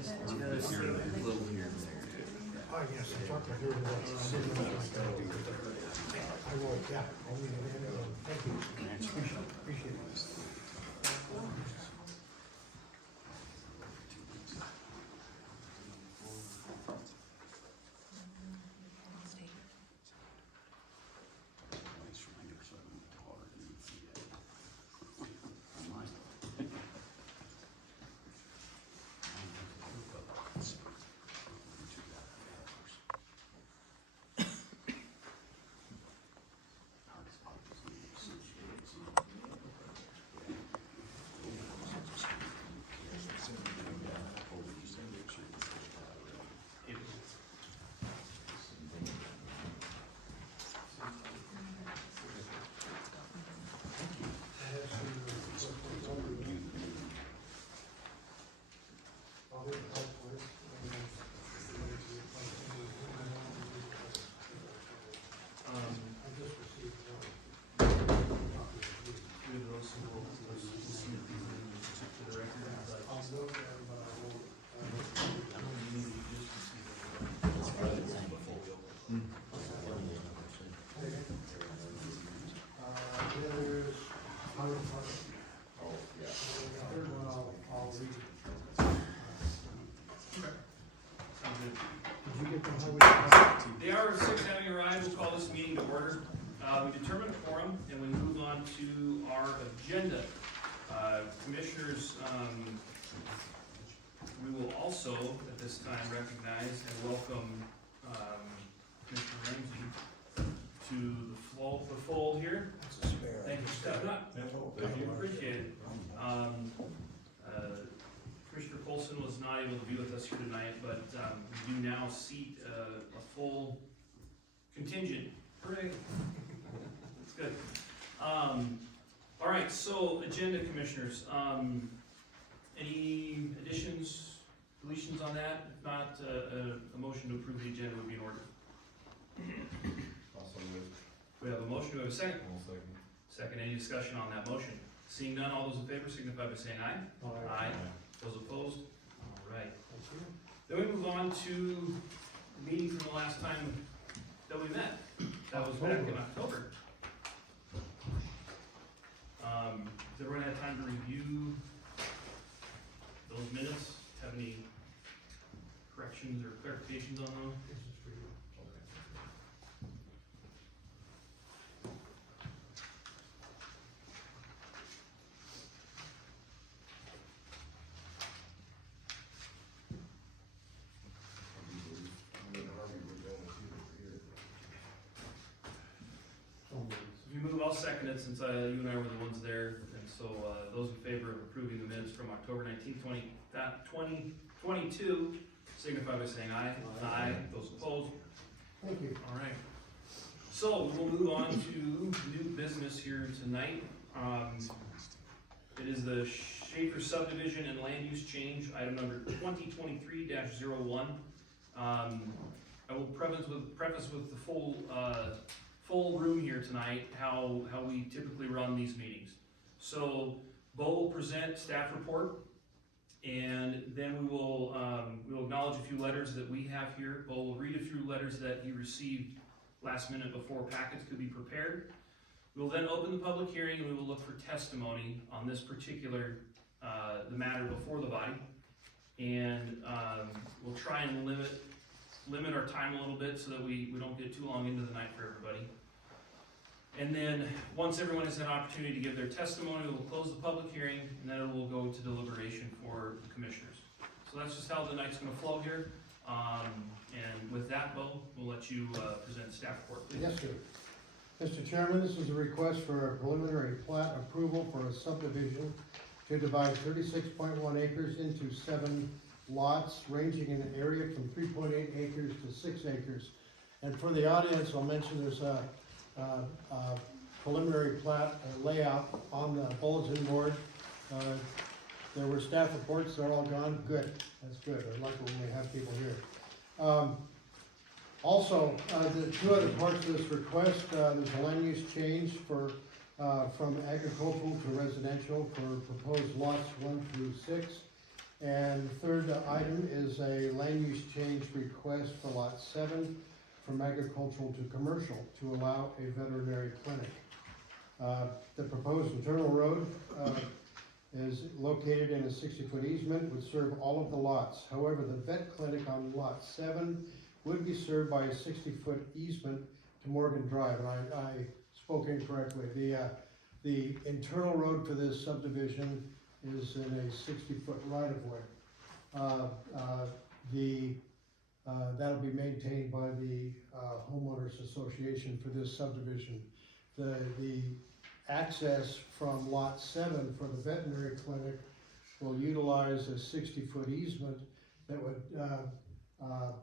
Just a little here and there. Oh, yes, I talked to her about it. I didn't know what I was gonna do with it. I will, yeah, I'll leave it in. Thank you. Appreciate it. The hour of 6 having arrived, we'll call this meeting to order. We determined a quorum and we move on to our agenda. Commissioners, we will also at this time recognize and welcome Commissioner Ramsey to the fold here. Thank you for stepping up. Thank you. Appreciate it. Commissioner Colson was not able to be with us here tonight, but we do now seat a full contingent. Hooray! That's good. All right, so agenda, commissioners. Any additions, deletions on that? If not, a motion to approve the agenda would be in order. Also moved. We have a motion. Do we have a second? One second. Second. Any discussion on that motion? Seeing none, all those in favor signify by saying aye. Aye. Those opposed? All right. Then we move on to the meeting from the last time that we met. That was back in October. Has everyone had time to review those minutes? Have any corrections or clarifications on them? If you move, I'll second it since you and I were the ones there. And so those in favor of approving the minutes from October 19th, 2022 signify by saying aye. Aye. Those opposed? Thank you. All right. So we'll move on to new business here tonight. It is the Schaefer subdivision and land use change, item number 2023-01. I will preface with the full room here tonight, how we typically run these meetings. So Bo will present staff report, and then we will acknowledge a few letters that we have here. Bo will read a few letters that he received last minute before packets could be prepared. We will then open the public hearing and we will look for testimony on this particular, the matter before the body. And we'll try and limit our time a little bit so that we don't get too long into the night for everybody. And then, once everyone has had an opportunity to give their testimony, we'll close the public hearing, and then it will go to deliberation for the commissioners. So that's just how the night's gonna flow here. And with that, Bo, we'll let you present staff report, please. Yes, sir. Mr. Chairman, this is a request for a preliminary plat approval for a subdivision to divide 36.1 acres into 7 lots, ranging in an area from 3.8 acres to 6 acres. And for the audience, I'll mention there's a preliminary plat layout on the bulletin board. There were staff reports, they're all gone. Good, that's good. I like it when we have people here. Also, the 2 other parts of this request, there's a land use change for from agricultural to residential for proposed lots 1 through 6. And the third item is a land use change request for lot 7 from agricultural to commercial to allow a veterinary clinic. The proposed internal road is located in a 60-foot easement, would serve all of the lots. However, the vet clinic on lot 7 would be served by a 60-foot easement to Morgan Drive, and I spoke incorrectly. The internal road for this subdivision is in a 60-foot right-of-way. That'll be maintained by the homeowners association for this subdivision. The access from lot 7 for the veterinary clinic will utilize a 60-foot easement that would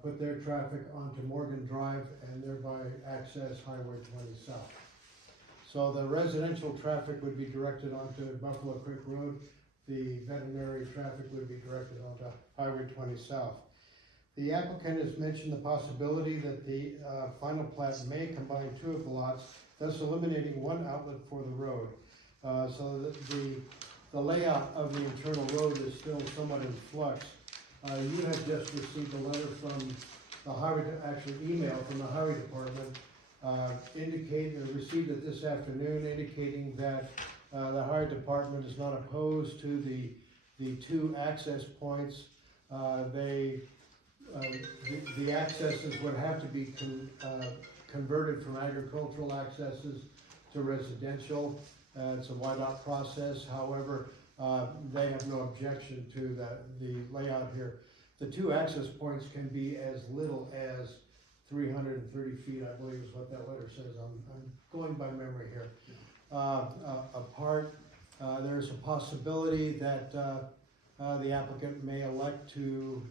put their traffic onto Morgan Drive and thereby access Highway 20 South. So the residential traffic would be directed onto Buffalo Creek Road. The veterinary traffic would be directed onto Highway 20 South. The applicant has mentioned the possibility that the final plat may combine 2 of the lots, thus eliminating one outlet for the road. So that the layout of the internal road is still somewhat in flux. You have just received a letter from the highway, actually email from the highway department, received it this afternoon, indicating that the highway department is not opposed to the 2 access points. The accesses would have to be converted from agricultural accesses to residential. It's a wide-out process. However, they have no objection to the layout here. The 2 access points can be as little as 330 feet, I believe is what that letter says. I'm going by memory here. Apart, there's a possibility that the applicant may elect to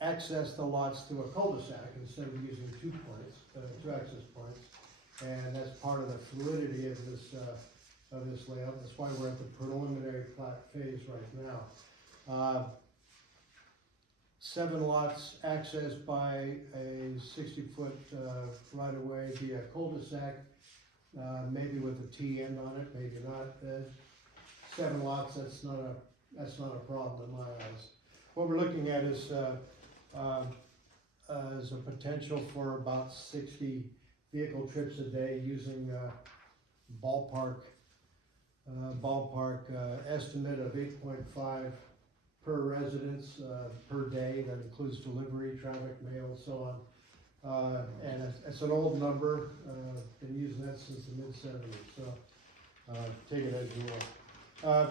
access the lots through a cul-de-sac instead of using 2 points, 2 access points. And that's part of the fluidity of this layout. That's why we're at the preliminary plat phase right now. 7 lots accessed by a 60-foot right-of-way via cul-de-sac, maybe with a T end on it, maybe not. 7 lots, that's not a problem in my eyes. What we're looking at is a potential for about 60 vehicle trips a day using ballpark estimate of 8.5 per residence per day. That includes delivery, traffic, mail, and so on. And it's an old number. Been using that since the mid-70s. So take it as you will.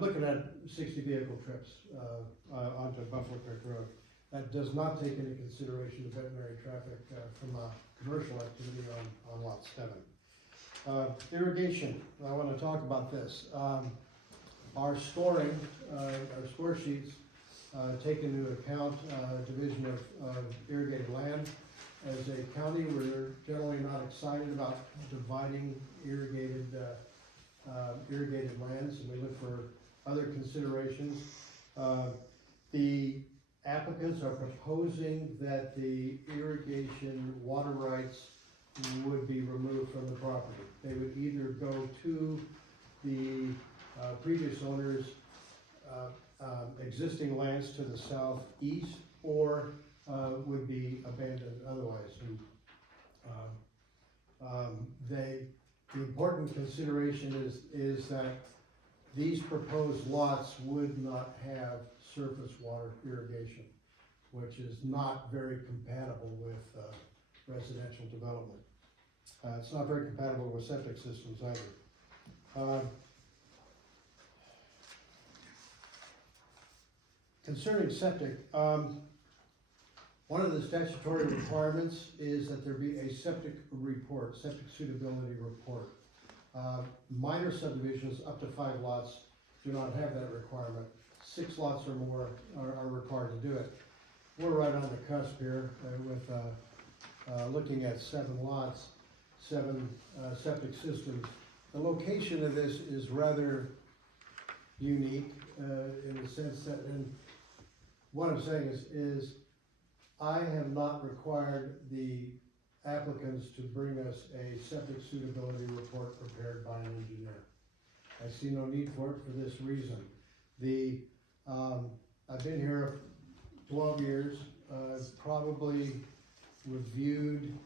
Looking at 60 vehicle trips onto Buffalo Creek Road. That does not take into consideration the veterinary traffic from commercial activity on lot 7. Irrigation, I want to talk about this. Our scoring, our score sheets take into account division of irrigated land. As a county, we're generally not excited about dividing irrigated lands, and we look for other considerations. The applicants are proposing that the irrigation water rights would be removed from the property. They would either go to the previous owners' existing lands to the southeast, or would be abandoned otherwise. And the important consideration is that these proposed lots would not have surface water irrigation, which is not very compatible with residential development. It's not very compatible with septic systems either. Concerning septic, one of the statutory requirements is that there be a septic report, septic suitability report. Minor subdivisions up to 5 lots do not have that requirement. 6 lots or more are required to do it. We're right on the cusp here with looking at 7 lots, 7 septic systems. The location of this is rather unique in the sense that, and what I'm saying is I have not required the applicants to bring us a septic suitability report prepared by an engineer. I see no need for it for this reason. I've been here 12 years, probably reviewed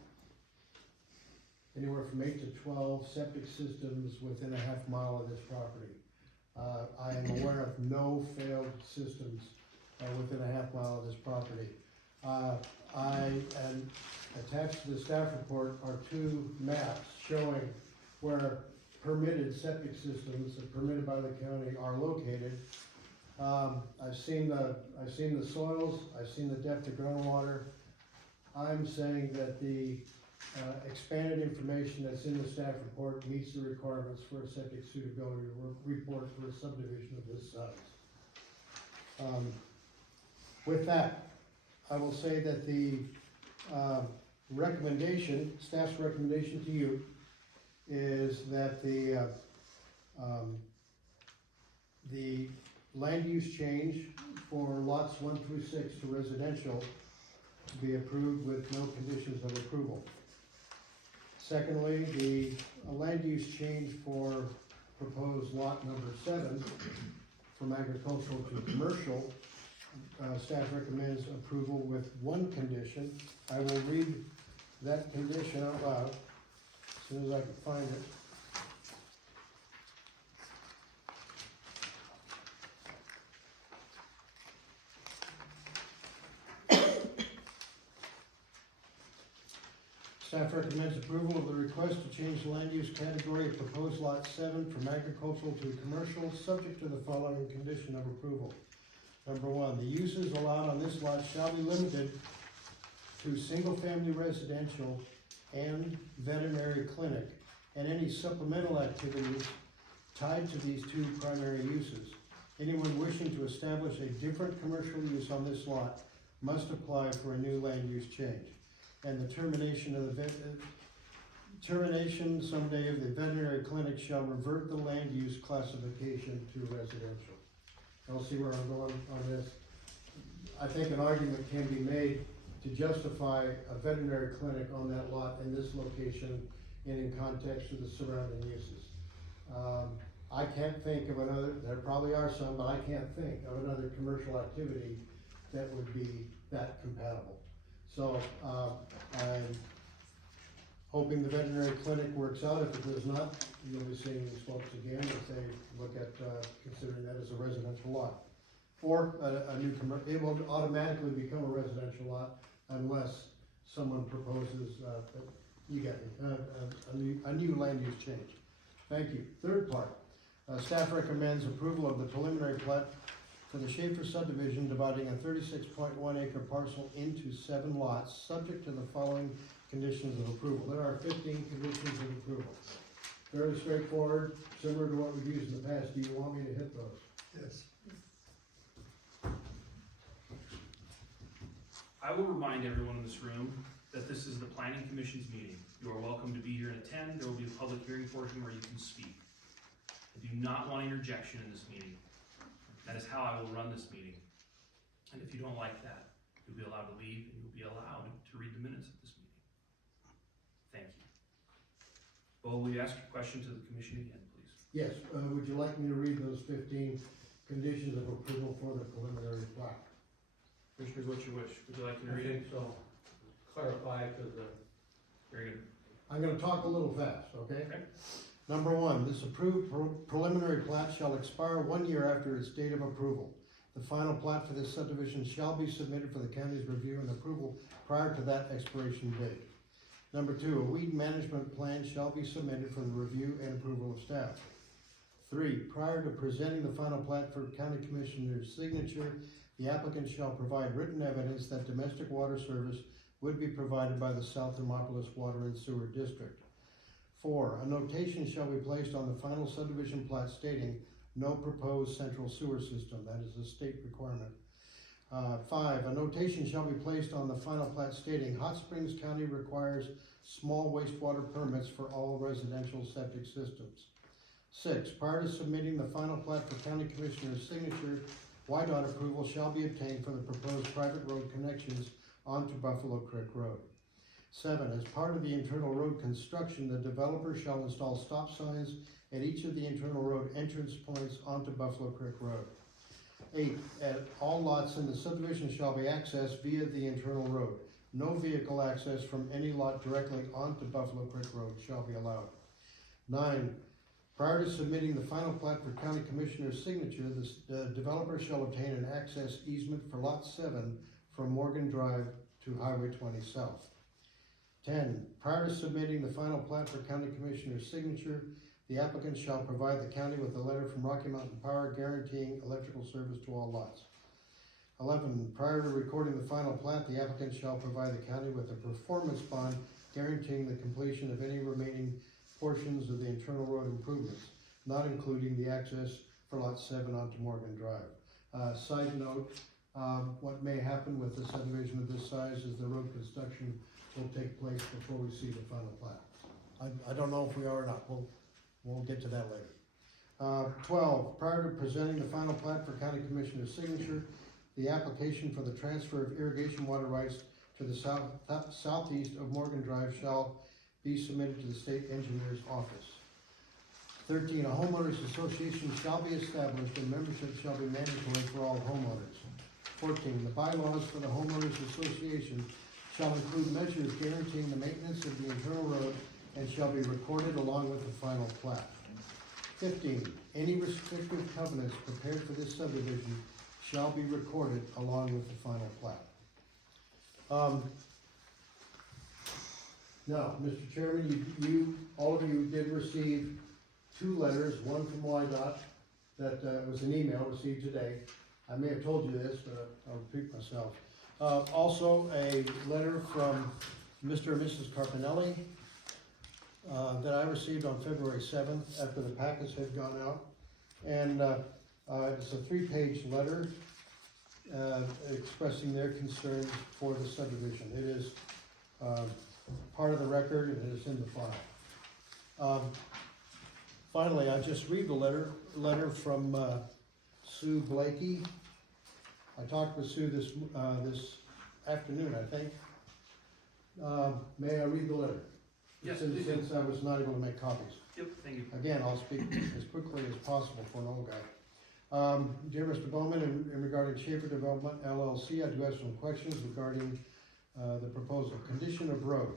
anywhere from 8 to 12 septic systems within a half mile of this property. I am aware of no failed systems within a half mile of this property. And attached to the staff report are 2 maps showing where permitted septic systems permitted by the county are located. I've seen the soils, I've seen the depth of groundwater. I'm saying that the expanded information that's in the staff report meets the requirements for a septic suitability report for a subdivision of this size. With that, I will say that the staff's recommendation to you is that the land use change for lots 1 through 6 to residential be approved with no conditions of approval. Secondly, the land use change for proposed lot number 7 from agricultural to commercial, staff recommends approval with 1 condition. I will read that condition out loud as soon as I can find it. Staff recommends approval of the request to change the land use category of proposed lot 7 from agricultural to commercial, subject to the following condition of approval. Number 1, the uses allowed on this lot shall be limited to single-family residential and veterinary clinic, and any supplemental activities tied to these 2 primary uses. Anyone wishing to establish a different commercial use on this lot must apply for a new land use change. And the termination someday of the veterinary clinic shall revert the land use classification to residential. I'll see where I'm going on this. I think an argument can be made to justify a veterinary clinic on that lot in this location and in context of the surrounding uses. I can't think of another, there probably are some, but I can't think of another commercial activity that would be that compatible. So, I'm hoping the veterinary clinic works out. If it does not, you'll be seeing these folks again if they look at, considering that as a residential lot. Or it will automatically become a residential lot unless someone proposes, you get me, a new land use change. Thank you. Third part, staff recommends approval of the preliminary plat for the Schaefer subdivision dividing a 36.1 acre parcel into 7 lots, subject to the following conditions of approval. There are 15 conditions of approval. Fairly straightforward, similar to what we've used in the past. Do you want me to hit those? Yes. I will remind everyone in this room that this is the Planning Commission's meeting. You are welcome to be here and attend. There will be a public hearing portion where you can speak. I do not want interjection in this meeting. That is how I will run this meeting. And if you don't like that, you'll be allowed to leave and you'll be allowed to read the minutes of this meeting. Thank you. Well, will you ask your question to the commission again, please? Yes, would you like me to read those 15 conditions of approval for the preliminary plat? Commissioners, what's your wish? Would you like me to read it? So, clarify to the. Very good. I'm gonna talk a little fast, okay? Okay. Number 1, this approved preliminary plat shall expire 1 year after its date of approval. The final plat for this subdivision shall be submitted for the county's review and approval prior to that expiration date. Number 2, a weed management plan shall be submitted for the review and approval of staff. 3, prior to presenting the final plat for county commissioner's signature, the applicant shall provide written evidence that domestic water service would be provided by the South Thermopolis Water and Sewer District. 4, a notation shall be placed on the final subdivision plat stating no proposed central sewer system. That is a state requirement. 5, a notation shall be placed on the final plat stating Hot Springs County requires small wastewater permits for all residential septic systems. 6, prior to submitting the final plat for county commissioner's signature, WYDOT approval shall be obtained for the proposed private road connections onto Buffalo Creek Road. 7, as part of the internal road construction, the developer shall install stop signs at each of the internal road entrance points onto Buffalo Creek Road. 8, at all lots in the subdivision shall be accessed via the internal road. No vehicle access from any lot directly onto Buffalo Creek Road shall be allowed. 9, prior to submitting the final plat for county commissioner's signature, the developer shall obtain an access easement for lot 7 from Morgan Drive to Highway 20 South. 10, prior to submitting the final plat for county commissioner's signature, the applicant shall provide the county with a letter from Rocky Mountain Power guaranteeing electrical service to all lots. 11, prior to recording the final plat, the applicant shall provide the county with a performance bond guaranteeing the completion of any remaining portions of the internal road improvements, not including the access for lot 7 onto Morgan Drive. Side note, what may happen with the subdivision of this size is the road construction will take place before we see the final plat. I don't know if we are or not. We'll get to that later. 12, prior to presenting the final plat for county commissioner's signature, the application for the transfer of irrigation water rights to the southeast of Morgan Drive shall be submitted to the state engineer's office. 13, a homeowners association shall be established and membership shall be mandatory for all homeowners. 14, the bylaws for the homeowners association shall include measures guaranteeing the maintenance of the internal road and shall be recorded along with the final plat. 15, any restrictive covenants prepared for this subdivision shall be recorded along with the final plat. Now, Mr. Chairman, all of you did receive 2 letters, one from YDOT that was an email received today. I may have told you this, but I'll repeat myself. Also, a letter from Mr. and Mrs. Carpinelli that I received on February 7th after the packets had gone out. And it's a 3-page letter expressing their concerns for the subdivision. It is part of the record and it is in the file. Finally, I just read the letter from Sue Blakey. I talked with Sue this afternoon, I think. May I read the letter? Yes, Since please. I was not able to make copies. Yep, thank you. Again, I'll speak as quickly as possible for an old guy. Dear Mr. Bowman, in regarding Schaefer Development LLC, I do have some questions regarding the proposal. Condition of road.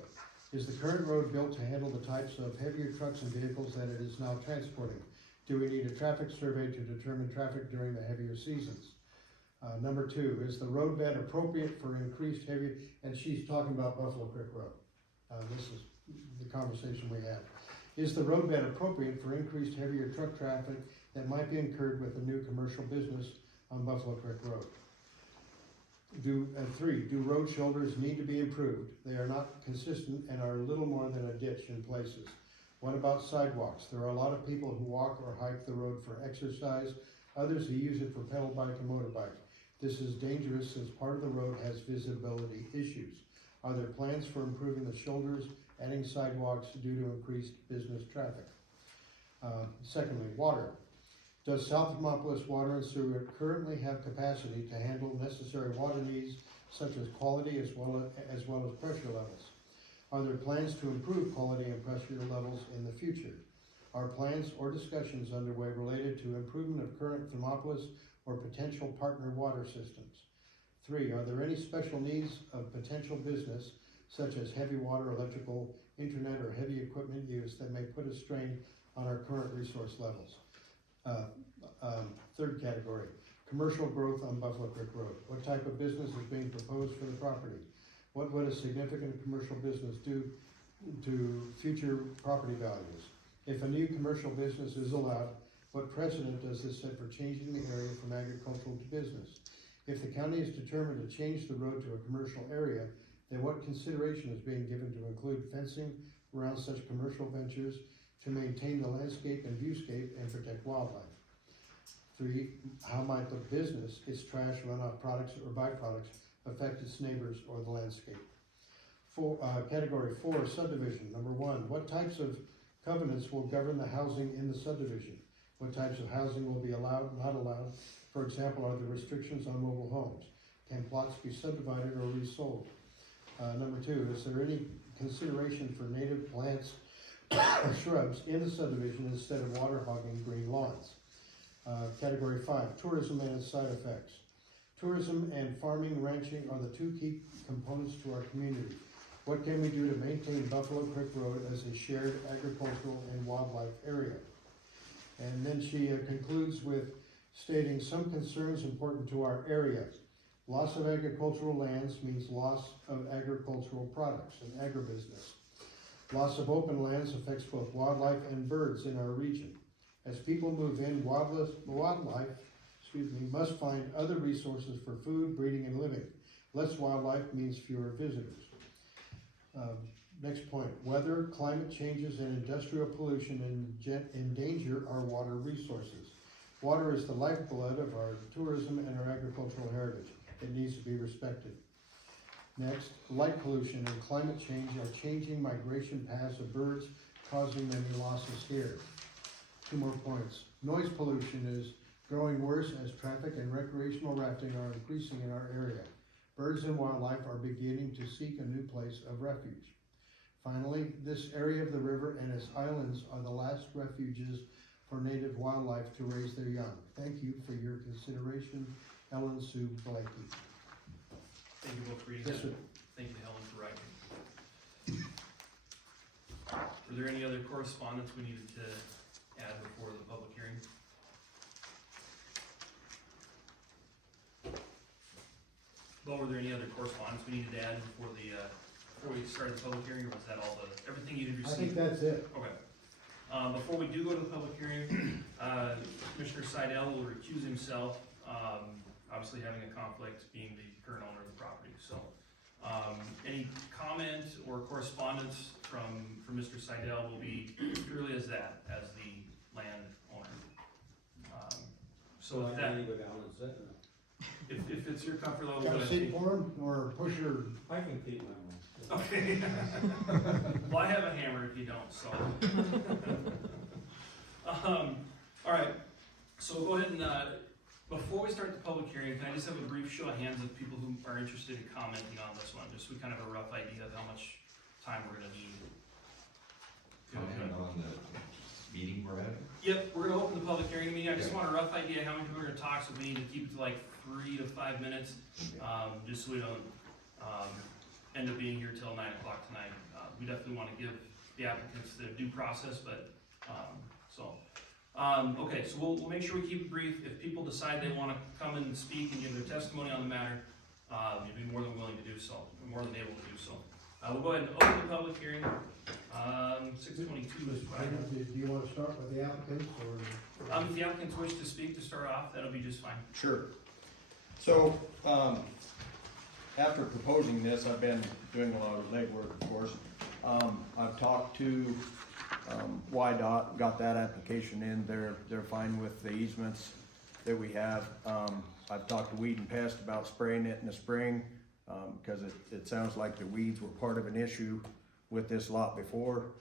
Is the current road built to handle the types of heavier trucks and vehicles that it is now transporting? Do we need a traffic survey to determine traffic during the heavier seasons? Number 2, is the roadbed appropriate for increased heavy, and she's talking about Buffalo Creek Road. This is the conversation we had. Is the roadbed appropriate for increased heavier truck traffic that might be incurred with a new commercial business on Buffalo Creek Road? 3, do road shoulders need to be improved? They are not consistent and are little more than a ditch in places. What about sidewalks? There are a lot of people who walk or hike the road for exercise, others who use it for pedal bike and motorbike. This is dangerous since part of the road has visibility issues. Are there plans for improving the shoulders, adding sidewalks due to increased business traffic? Secondly, water. Does South Demopolis Water and Sewer currently have capacity to handle necessary water needs such as quality as well as pressure levels? Are there plans to improve quality and pressure levels in the future? Are plans or discussions underway related to improvement of current Demopolis or potential partner water systems? 3, are there any special needs of potential business such as heavy water, electrical, internet, or heavy equipment use that may put a strain on our current resource levels? 3rd category, commercial growth on Buffalo Creek Road. What type of business is being proposed for the property? What would a significant commercial business do to future property values? If a new commercial business is allowed, what precedent does this set for changing the area from agricultural to business? If the county is determined to change the road to a commercial area, then what consideration is being given to include fencing around such commercial ventures to maintain the landscape and viewscape and protect wildlife? 3, how might the business, its trash, runoff products, or byproducts affect its neighbors or the landscape? Category 4, subdivision. Number 1, what types of covenants will govern the housing in the subdivision? What types of housing will be allowed, not allowed? For example, are there restrictions on mobile homes? Can plots be subdivided or resold? Number 2, is there any consideration for native plants or shrubs in the subdivision instead of water hogging green lawns. Category 5, tourism and its side effects. Tourism and farming, ranching are the two key components to our community. What can we do to maintain Buffalo Creek Road as a shared agricultural and wildlife area? And then she concludes with stating some concerns important to our area. Loss of agricultural lands means loss of agricultural products and agribusiness. Loss of open lands affects both wildlife and birds in our region. As people move in, wildlife must find other resources for food, breeding, and living. Less wildlife means fewer visitors. Next point, weather, climate changes, and industrial pollution endanger our water resources. Water is the lifeblood of our tourism and our agricultural heritage. It needs to be respected. Next, light pollution and climate change are changing migration paths of birds, causing many losses here. 2 more points. Noise pollution is growing worse as traffic and recreational rafting are increasing in our area. Birds and wildlife are beginning to seek a new place of refuge. Finally, this area of the river and its islands are the last refuges for native wildlife to raise their young. Thank you for your consideration, Ellen Sue Blakey. Thank you both for reading Yes, that. sir. Thank you, Helen, for writing. Were there any other correspondence we needed to add before the public hearing? Well, were there any other correspondence we needed to add before we started the public hearing, or was that all everything you had I received? think that's it. Okay. Before we do go to the public hearing, Commissioner Seidel will recuse himself, obviously having a conflict being the current owner of the property. So, any comment or correspondence from Mr. Seidel will be purely as that, as the land owner. So with that, I need to go down and sit. if it's your comfort level, Got go a ahead. seat for him, or push your, I can keep my one. Okay. Well, I have a hammer if you don't, so. All right, so go ahead and, before we start the public hearing, can I just have a brief show of hands of people who are interested in commenting on this one, just so we kind of have a rough idea of how much time we're gonna need. Comment on the meeting we're having? Yep, we're gonna open the public hearing meeting. I just want a rough idea how many people are gonna talk, so we need to keep it to like 3 to 5 minutes, just so we don't, end up being here till 9 o'clock tonight. We definitely wanna give the applicants the due process, but, okay, so we'll make sure we keep it brief. If people decide they wanna come and speak and give their testimony on the matter, you'd be more than willing to do so, or more than able to do so. We'll go ahead and open the public hearing. 6:22 is fine. do you want to start with the applicants, or? If the applicants wish to speak to start off, that'll be just fine. Sure. So, after proposing this, I've been doing a lot of legwork, of course. I've talked to YDOT, got that application in, they're fine with the easements that we have. I've talked to Weed and Pest about spraying it in the spring, because it sounds like the weeds were part of an issue with this lot before.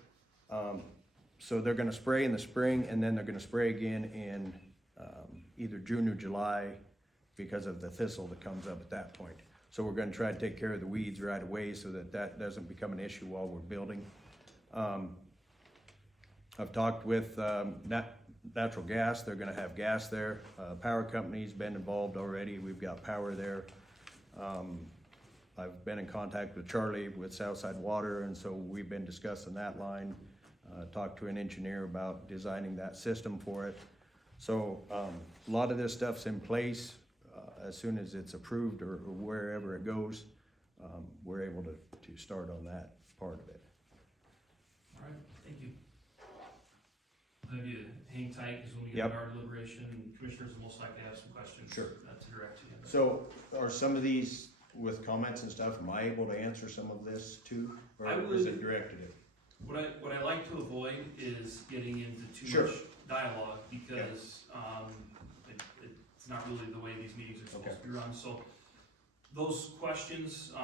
So they're gonna spray in the spring, and then they're gonna spray again in either June or July because of the thistle that comes up at that point. So we're gonna try to take care of the weeds right away so that doesn't become an issue while we're building. I've talked with natural gas, they're gonna have gas there. Power company's been involved already, we've got power there. I've been in contact with Charlie with Southside Water, and so we've been discussing that line. Talked to an engineer about designing that system for it. So a lot of this stuff's in place. As soon as it's approved or wherever it goes, we're able to start on that part of it. All right, thank you. I'll have you hang tight, because when we get Yep. to our deliberation, commissioners will most likely have some questions. Sure. To direct to you. So are some of these with comments and stuff, am I able to answer some of this too? Or I is would- it directed at? What I like to avoid is getting into too Sure. much dialogue, because, it's not really the way these meetings are supposed Okay. to be run, so those questions, the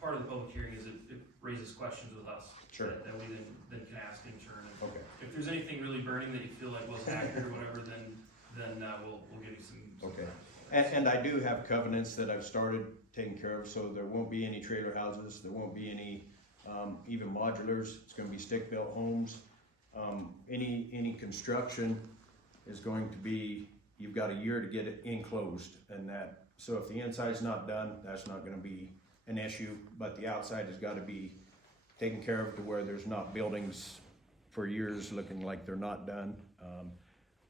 part of the public hearing is it raises questions with us. Sure. That we then can ask in turn. And Okay, if there's anything really burning that you feel like wasn't accurate or whatever, then we'll give you some. okay. And I do have covenants that I've started taking care of, so there won't be any trailer houses, there won't be any, even modulars, it's gonna be stick-built homes. Any construction is going to be, you've got a year to get it enclosed and that, so if the inside's not done, that's not gonna be an issue, but the outside has gotta be taken care of to where there's not buildings for years looking like they're not done.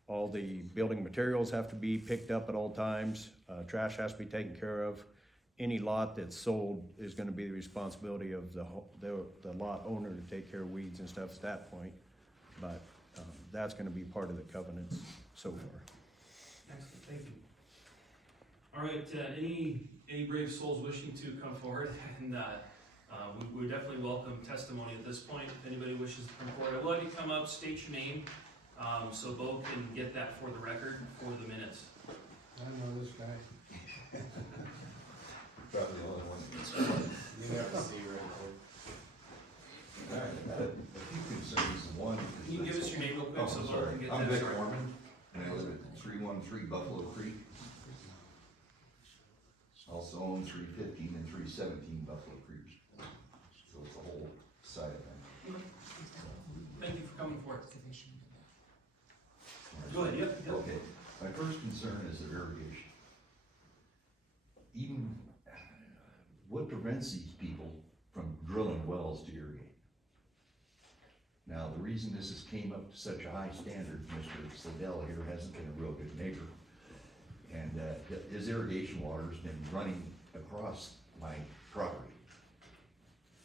All the building materials have to be picked up at all times, trash has to be taken care of. Any lot that's sold is gonna be the responsibility of the lot owner to take care of weeds and stuff at that point. But, that's gonna be part of the covenants so far. Excellent, thank you. All right, any brave souls wishing to come forward, and we definitely welcome testimony at this point. If anybody wishes to come forward, I would like you to come up, state your name, so Bo can get that for the record, for the minutes. I know this guy. Probably the only one that's You have to see right Alright, I had a few concerns, one. Can you give us your name real quick, Oh, so Bo sorry, can get I'm that Vic started? Orman, and I live at 313 Buffalo Creek. Also own 315 and 317 Buffalo Creek. So it's the whole side of it. Thank you for coming forward. Go ahead, yep. Okay, my first concern is the irrigation. Even, what prevents these people from drilling wells to irrigate? Now, the reason this has came up to such a high standard, Mr. Slidell here hasn't been a real good neighbor. And, his irrigation water's been running across my property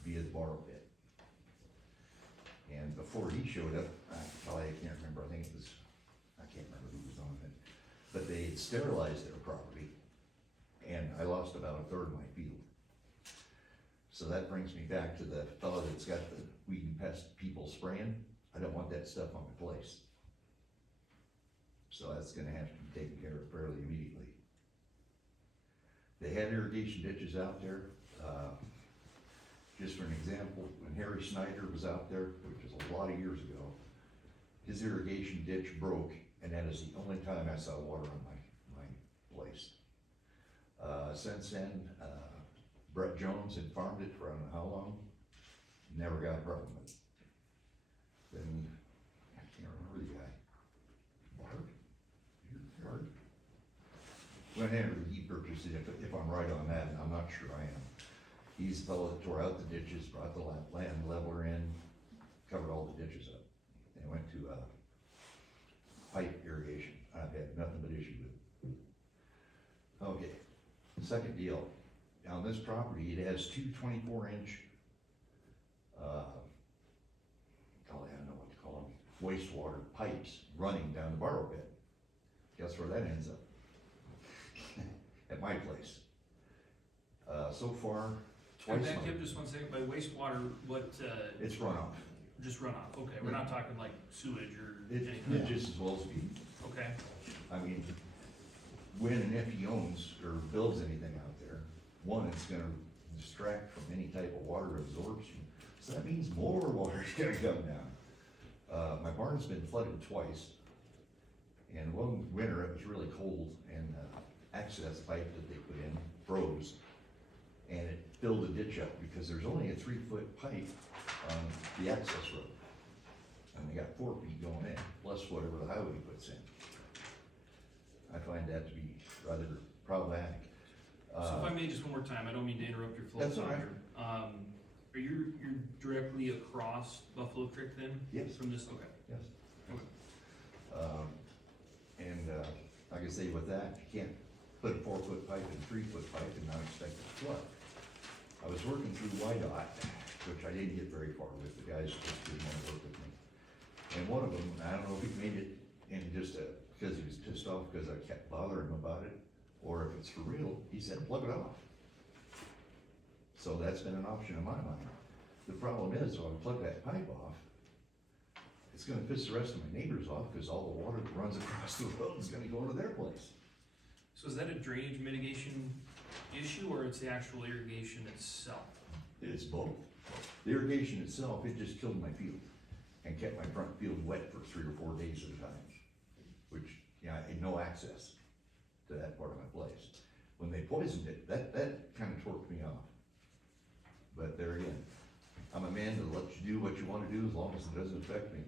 via the borrow pit. And before he showed up, I can't remember, I can't remember who was on it, but they had sterilized their property, and I lost about a third of my field. So that brings me back to the fellow that's got the weed and pest people spraying. I don't want that stuff on my place. So that's gonna have to be taken care of fairly immediately. They had irrigation ditches out there. Just for an example, when Harry Snyder was out there, which was a lot of years ago, his irrigation ditch broke, and that is the only time I saw water on my place. Since then, Brett Jones had farmed it for I don't know how long, never got a problem with it. Then, I can't remember the guy. Bart? Went ahead and he purchased it, if I'm right on that, and I'm not sure I am. He's the fellow that tore out the ditches, brought the land leveler in, covered all the ditches up, and went to, pipe irrigation. I've had nothing but issue with it. Okay, second deal. On this property, it has two 24-inch, golly, I don't know what to call them, wastewater pipes running down the borrow pit. Guess where that ends up? At my place. So far, twice. Back up just one second, by wastewater, what, It's runoff. just runoff, okay, we're not talking like sewage or It anything, just as well as be. okay? I mean, when and if he owns or builds anything out there, one, it's gonna distract from any type of water absorption. So that means more water's gonna come down. My barn's been flooded twice. And one winter, it was really cold, and access pipe that they put in froze. And it filled the ditch up, because there's only a 3-foot pipe on the access road. And they got 4 feet going in, plus whatever the highway puts in. I find that to be rather problematic. So if I may, just one more time, I don't mean to interrupt your flow. That's all right. Are you're directly across Buffalo Creek then? Yes. From this, okay. Yes. Okay. And like I say, with that, you can't put a 4-foot pipe and 3-foot pipe and not expect it to flood. I was working through YDOT, which I didn't get very far with, the guys just didn't want to work with me. And one of them, I don't know if he made it in just because he was pissed off because I kept bothering him about it, or if it's for real, he said, plug it off. So that's been an option in my mind. The problem is, when I plug that pipe off, it's gonna piss the rest of my neighbors off, because all the water that runs across the road is gonna go into their place. So is that a drainage mitigation issue, or it's the actual irrigation itself? It's both. The irrigation itself, it just killed my field and kept my front field wet for 3 or 4 days at a time, which, yeah, I had no access. to that part of my place. When they poisoned it, that kinda torqued me off. But there again, I'm a man to let you do what you wanna do as long as it doesn't affect me.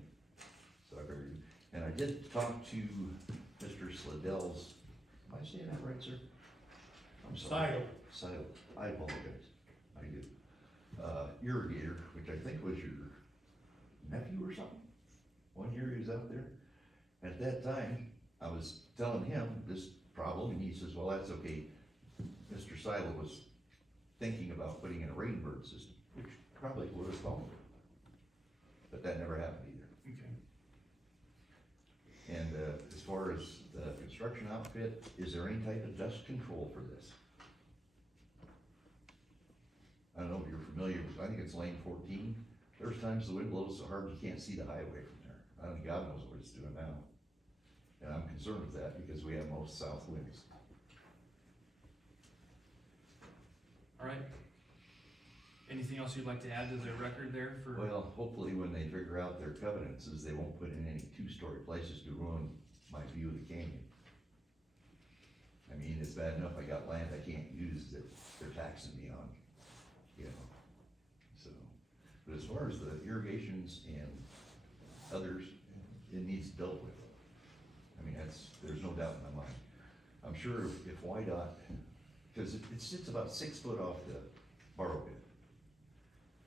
So I figured, and I did talk to Mr. Slidell's, am I saying that right, sir? I'm sorry. Seidel, I apologize, I do. Irrigator, which I think was your nephew or something, one year he was out there. At that time, I was telling him this problem, and he says, well, that's okay. Mr. Seidel was thinking about putting in a rain bird system, which probably would have solved it. But that never happened either. Okay. And, as far as the construction outfit, is there any type of dust control for this? I don't know if you're familiar with, I think it's lane 14. There's times the wind blows so hard you can't see the highway from there. I think God knows what it's doing now. And I'm concerned with that because we have most south winds. All right. Anything else you'd like to add to the record there for? Well, hopefully when they figure out their covenants is they won't put in any two-story places to ruin my view of the canyon. I mean, it's bad enough I got land I can't use that they're taxing me on, you know, so. But as far as the irrigations and others, it needs dealt with. I mean, there's no doubt in my mind. I'm sure if YDOT, because it sits about 6 foot off the borrow pit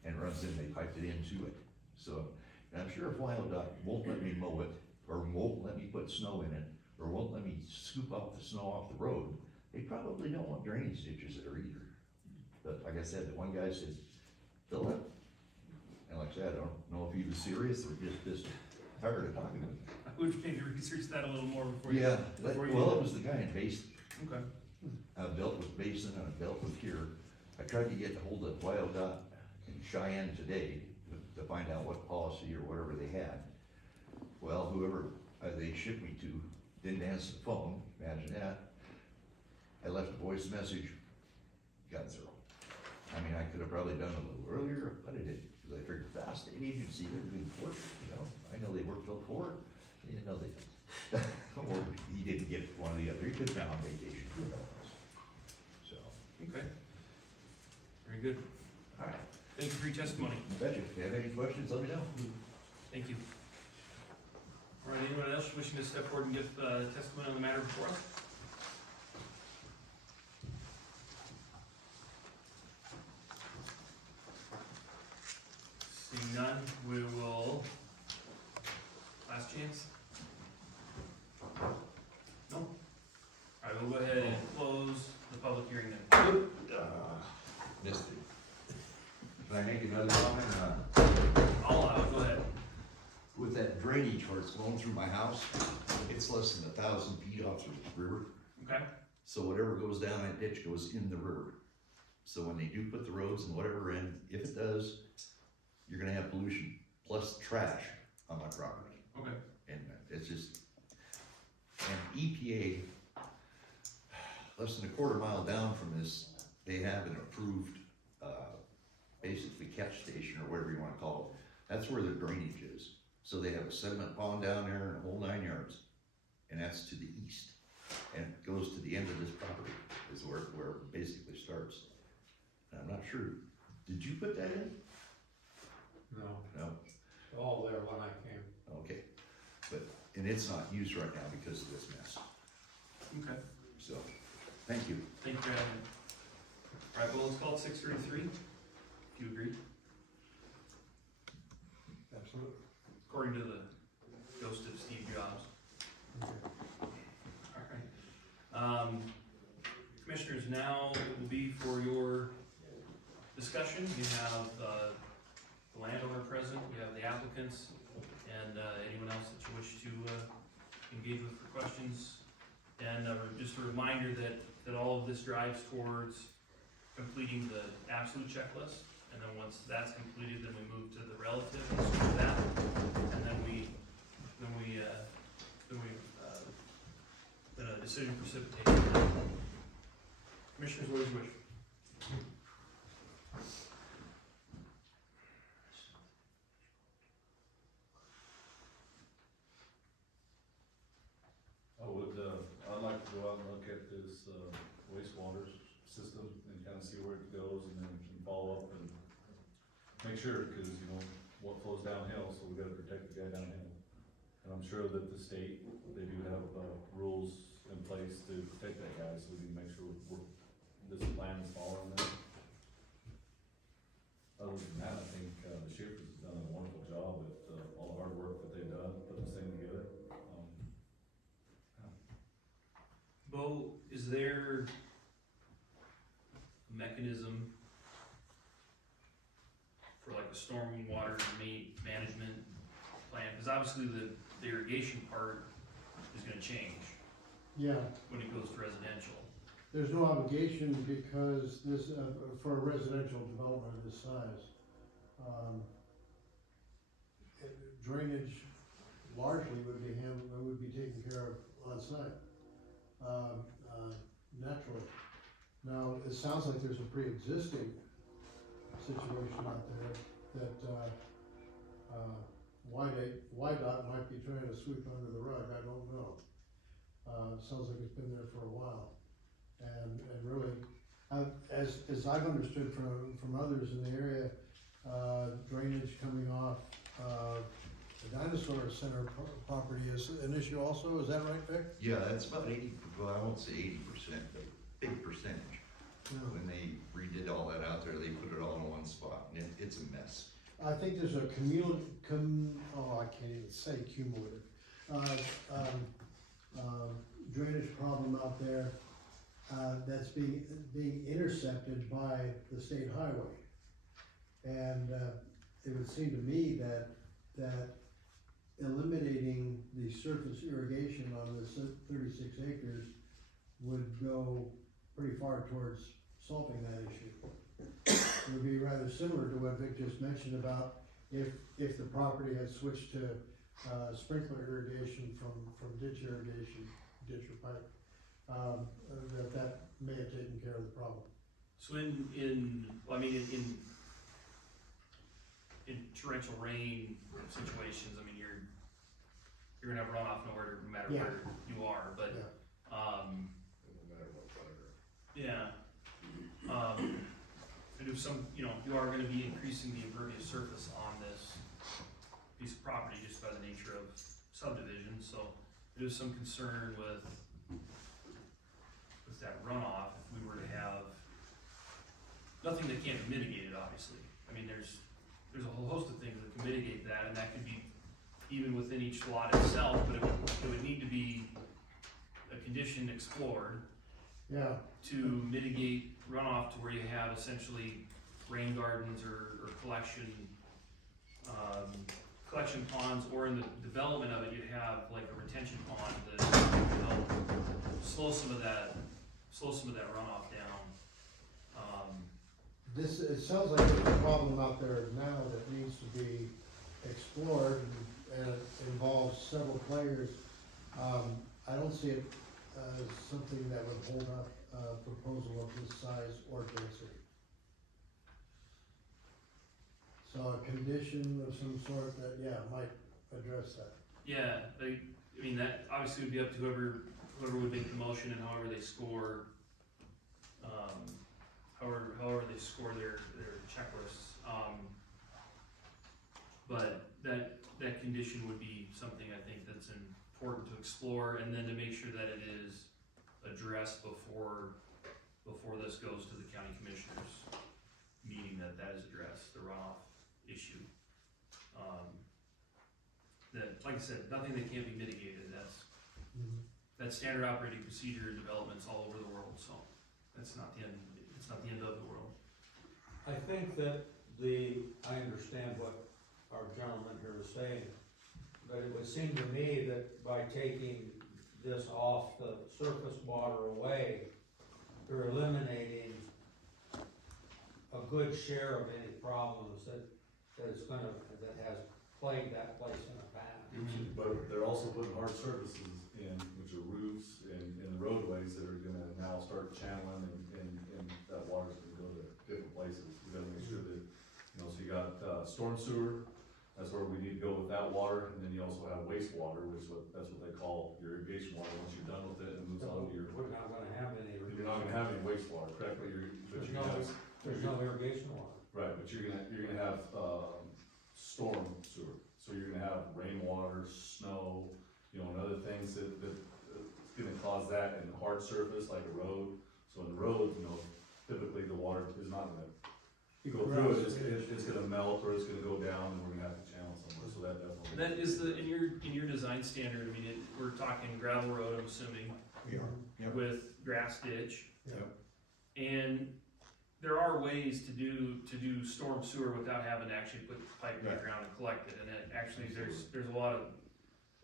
and runs in, they piped it into it. So, and I'm sure if YDOT won't let me mow it, or won't let me put snow in it, or won't let me scoop off the snow off the road, they probably don't want drainage ditches there either. But like I said, the one guy said, fill it. And like I said, I don't know if he was serious or just tired of talking with me. I would maybe research that a little more before you. Yeah, before you. well, it was the guy in Basin. Okay. I dealt with Basin and I dealt with here. I tried to get hold of YDOT in Cheyenne today to find out what policy or whatever they had. Well, whoever they shipped me to didn't answer the phone, imagine that. I left a voice message, got 0. I mean, I could have probably done it a little earlier, but I didn't, because I figured fast state agency, they're doing work, you know. I know they work till 4, they didn't know they did. Or he didn't get one or the other, he could have been on vacation. So, Okay. Very good. all right, Thank you for your testimony. betcha, if you have any questions, let me know. Thank you. All right, anyone else wishing to step forward and give testimony on the matter before us? Seeing none, we will, last chance? No? All right, we'll go ahead and close the public hearing then. Missed it. Can I make another comment or not? I'll go ahead. With that drainage where it's flowing through my house, it's less than 1,000 feet off the river. Okay? So whatever goes down that ditch goes in the river. So when they do put the roads and whatever in, if it does, you're gonna have pollution plus trash on my property. Okay. And it's just, and EPA, less than a quarter mile down from this, they have an approved, basically catch station or whatever you wanna call it. That's where the drainage is. So they have a sediment pond down there and a whole 9 yards. And that's to the east. And it goes to the end of this property, is where it basically starts. And I'm not sure, did you put that in? No, No? all there when I came. Okay. But, and it's not used right now because of this mess. Okay. So, thank you. Thank you for having me. All right, well, let's call it 6:33, if you agree, Absolutely. according to the ghost of Steve Jobs. All right. Commissioners, now it will be for your discussion. You have the landowner present, you have the applicants, and anyone else that you wish to engage with for questions. And just a reminder that all of this drives towards completing the absolute checklist. And then once that's completed, then we move to the relative and sort that. And then a decision precipitates. Commissioners, what is your wish? I'd like to go out and look at this, wastewater system and kind of see where it goes, and then can follow up and make sure, cause you know, what flows downhill, so we gotta protect the guy downhill. And I'm sure that the state, they do have, rules in place to protect that guy, so we can make sure this plan is following that. Other than that, I think, the Schaefer's has done a wonderful job with, all the hard work that they've done, putting this thing together. Bo, is there a mechanism for like a stormwater management plan? Cause obviously the irrigation part is gonna change Yeah, when it goes to residential. there's no obligation because this, for a residential development of this size, drainage largely would be taken care of on site, naturally. Now, it sounds like there's a pre-existing situation out there that, YDOT might be trying to sweep under the rug, I don't know. It sounds like it's been there for a while. And really, as I've understood from others in the area, drainage coming off, the Dinosaur Center property is an issue also, is that right, Vic? Yeah, that's about 80, well, I won't say 80%, but big percentage. No. When they redid all that out there, they put it all in one spot, and it's a mess. I think there's a I can't even say cumulative, drainage problem out there, that's being intercepted by the state highway. And, it would seem to me that eliminating the surface irrigation on this 36 acres would go pretty far towards solving that issue. It would be rather similar to what Vic just mentioned about if the property had switched to sprinkler irrigation from ditch irrigation, ditch or pipe, that may have taken care of the problem. So in torrential rain situations, I mean, you're gonna have runoff nowhere, no matter Yeah. where you are, but, Yeah. No matter what, whatever. yeah. And if you are gonna be increasing the impervious surface on this piece of property just by the nature of subdivision, so there's some concern with that runoff, if we were to have nothing that can't be mitigated, obviously. I mean, there's a whole host of things that can mitigate that, and that could be even within each lot itself, but it would need to be a condition explored Yeah, to mitigate runoff to where you have essentially rain gardens or collection ponds, or in the development of it, you have like a retention pond that will help slow some of that runoff down. it sounds like there's a problem out there now that needs to be explored, and it involves several players. I don't see it as something that would hold up a proposal of this size or density. So a condition of some sort that, might address that. Yeah, I mean, that obviously would be up to whoever would make the motion and however they score, however they score their checklists. But that condition would be something I think that's important to explore, and then to make sure that it is addressed before this goes to the county commissioners meeting, that is addressed, the runoff issue. That, like I said, nothing that can't be mitigated, that's standard operating procedure developments all over the world, so that's not the end, it's not the end of the world. I think that I understand what our gentleman here is saying, but it would seem to me that by taking this off the surface water away, you're eliminating a good share of any problems that has plagued that place in the past. But they're also putting hard surfaces in, which are roofs and roadways that are gonna now start channeling and that water's gonna go to different places. We gotta make sure that, so you got, storm sewer, that's where we need to go with that water, and then you also have wastewater, that's what they call your irrigation water. Once you're done with it, it moves on to your gonna have any wastewater, correctly, but you're gonna have. There's no irrigation water. Right, but you're gonna have, storm sewer, so you're gonna have rainwater, snow, you know, and other things that it's gonna cause that in hard surface like a road. So in the road, you know, typically the water is not gonna go through it, it's gonna melt or it's gonna go down and we're gonna have to channel somewhere, so that definitely. That is in your design standard, I mean, we're talking gravel road, I'm assuming, Yep. with grass ditch. Yeah. And there are ways to do storm sewer without having to actually put the pipe in the Right. ground and collect it, and it actually, there's a lot of